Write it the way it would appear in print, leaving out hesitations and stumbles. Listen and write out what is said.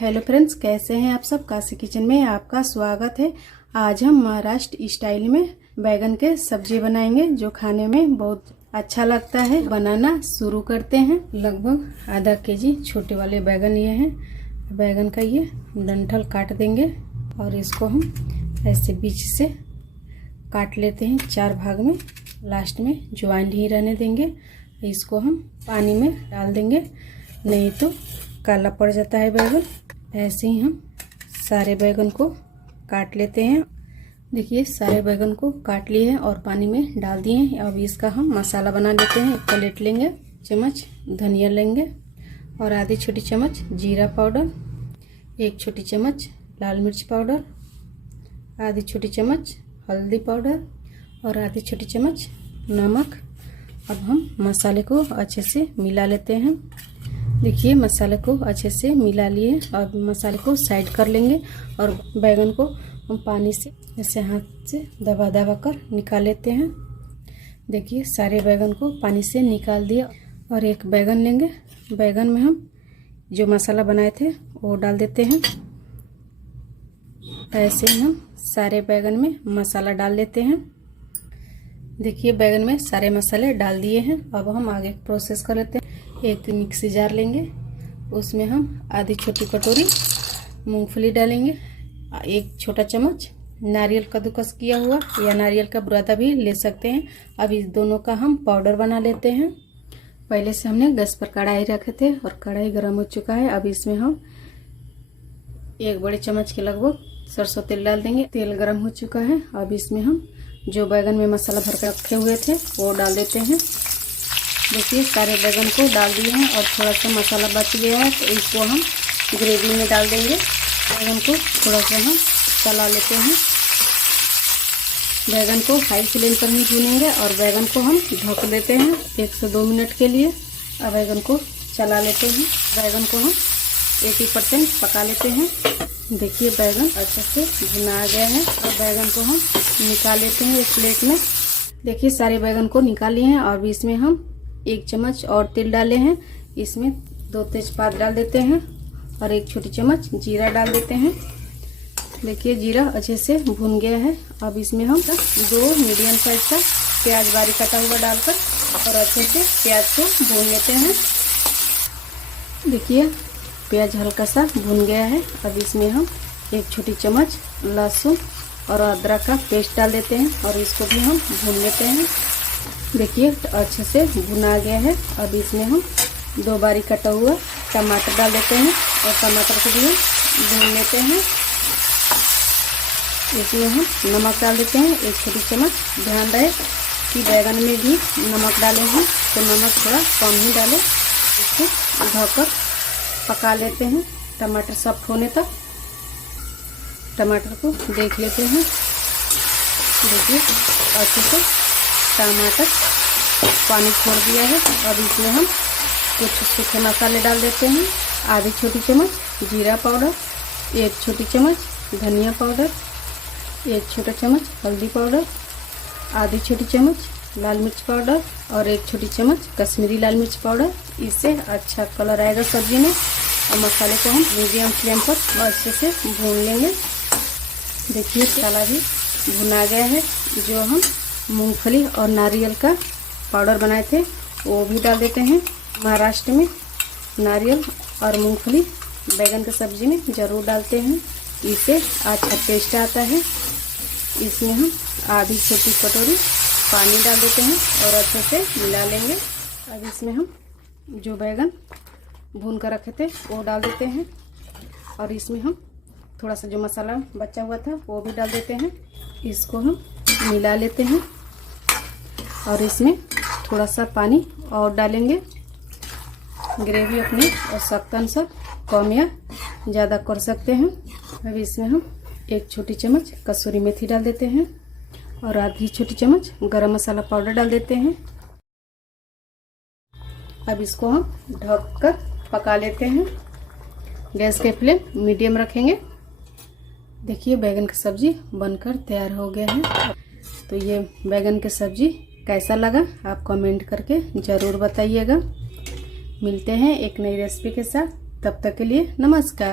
Hello friends, कैसे हैं आप सब। काशी किचन में आपका स्वागत है। आज हम महाराष्ट्र स्टाइल में बैगन के सब्जी बनाएंगे जो खाने में बहुत अच्छा लगता है। बनाना शुरू करते हैं। लगभग आधा केजी छोटे वाले बैगन ये हैं। बैगन का ये डंठल काट देंगे और इसको हम ऐसे बीच से काट लेते हैं 4 भाग में। लास्ट में ज्वाइन ही रहने देंगे। इसको हम पानी में डाल देंगे, नहीं तो काला पड़ जाता है बैगन। ऐसे ही हम सारे बैगन को काट लेते हैं। देखिए सारे बैगन को काट लिए हैं और पानी में डाल दिए हैं। अब इसका हम मसाला बना लेते हैं। 1 प्लेट लेंगे, चम्मच धनिया लेंगे और आधी छोटी चम्मच जीरा पाउडर, 1 छोटी चम्मच लाल मिर्च पाउडर, आधी छोटी चम्मच हल्दी पाउडर और आधी छोटी चम्मच नमक। अब हम मसाले को अच्छे से मिला लेते हैं। देखिए मसाले को अच्छे से मिला लिए। अब मसाले को साइड कर लेंगे और बैगन को हम पानी से ऐसे हाथ से दबा दबा कर निकाल लेते हैं। देखिए सारे बैगन को पानी से निकाल दिया और एक बैगन लेंगे। बैगन में हम जो मसाला बनाए थे वो डाल देते हैं। ऐसे ही हम सारे बैगन में मसाला डाल लेते हैं। देखिए बैगन में सारे मसाले डाल दिए हैं। अब हम आगे प्रोसेस कर लेते हैं। एक मिक्सी जार लेंगे, उसमें हम आधी छोटी कटोरी मूंगफली डालेंगे, 1 छोटा चम्मच नारियल कद्दूकस किया हुआ या नारियल का बुरादा भी ले सकते हैं। अब इस दोनों का हम पाउडर बना लेते हैं। पहले से हमने गैस पर कढ़ाई रखे थे और कढ़ाई गर्म हो चुका है। अब इसमें हम 1 बड़े चम्मच के लगभग सरसों तेल डाल देंगे। तेल गर्म हो चुका है। अब इसमें हम जो बैगन में मसाला भर कर रखे हुए थे वो डाल देते हैं। देखिए सारे बैगन को डाल दिए हैं और थोड़ा सा मसाला बच गया है तो इसको हम ग्रेवी में डाल देंगे। बैगन को थोड़ा सा हम चला लेते हैं। बैगन को हाई फ्लेम पर ही भूनेंगे और बैगन को हम ढक देते हैं 1 से 2 मिनट के लिए। अब बैगन को चला लेते हैं। बैगन को हम 80% पका लेते हैं। देखिए बैगन अच्छे से भुना गया है और बैगन को हम निकाल लेते हैं एक प्लेट में। देखिए सारे बैगन को निकाल लिए हैं और इसमें हम 1 चम्मच और तेल डाले हैं। इसमें 2 तेजपात डाल देते हैं और 1 छोटी चम्मच जीरा डाल देते हैं। देखिए जीरा अच्छे से भुन गया है। अब इसमें हम 2 मीडियम साइज का प्याज बारीक कटा हुआ डालकर और अच्छे से प्याज को भून लेते हैं। देखिए प्याज हल्का सा भुन गया है। अब इसमें हम 1 छोटी चम्मच लहसुन और अदरक का पेस्ट डाल देते हैं और इसको भी हम भून लेते हैं। देखिए अच्छे से भुना गया है। अब इसमें हम 2 बारीक कटा हुआ टमाटर डाल देते हैं और टमाटर को भी हम भून लेते हैं। इसमें हम नमक डाल देते हैं 1 छोटी चम्मच। ध्यान रहे कि बैगन में भी नमक डाले हैं तो नमक थोड़ा कम ही डालें। इसको ढककर पका लेते हैं टमाटर सॉफ्ट होने तक। टमाटर को देख लेते हैं। देखिए अच्छे से टमाटर पानी छोड़ दिया है। अब इसमें हम कुछ सूखे मसाले डाल देते हैं। आधी छोटी चम्मच जीरा पाउडर, 1 छोटी चम्मच धनिया पाउडर, 1 छोटा चम्मच हल्दी पाउडर, आधी छोटी चम्मच लाल मिर्च पाउडर और 1 छोटी चम्मच कश्मीरी लाल मिर्च पाउडर। इससे अच्छा कलर आएगा सब्जी में। और मसाले को हम मीडियम फ्लेम पर अच्छे से भून लेंगे। देखिए मसाला भी भुना गया है। जो हम मूंगफली और नारियल का पाउडर बनाए थे वो भी डाल देते हैं। महाराष्ट्र में नारियल और मूंगफली बैगन की सब्जी में ज़रूर डालते हैं, इससे अच्छा टेस्ट आता है। इसमें हम आधी छोटी कटोरी पानी डाल देते हैं और अच्छे से मिला लेंगे। अब इसमें हम जो बैगन भून कर रखे थे वो डाल देते हैं और इसमें हम थोड़ा सा जो मसाला बचा हुआ था वो भी डाल देते हैं। इसको हम मिला लेते हैं और इसमें थोड़ा सा पानी और डालेंगे। ग्रेवी अपने आवश्यकता अनुसार कम या ज़्यादा कर सकते हैं। अब इसमें हम 1 छोटी चम्मच कसूरी मेथी डाल देते हैं और आधी छोटी चम्मच गरम मसाला पाउडर डाल देते हैं। अब इसको हम ढककर पका लेते हैं। गैस के फ्लेम मीडियम रखेंगे। देखिए बैगन की सब्जी बनकर तैयार हो गया है। तो ये बैगन की सब्जी कैसा लगा आप कमेंट करके ज़रूर बताइएगा। मिलते हैं एक नई रेसिपी के साथ, तब तक के लिए नमस्कार।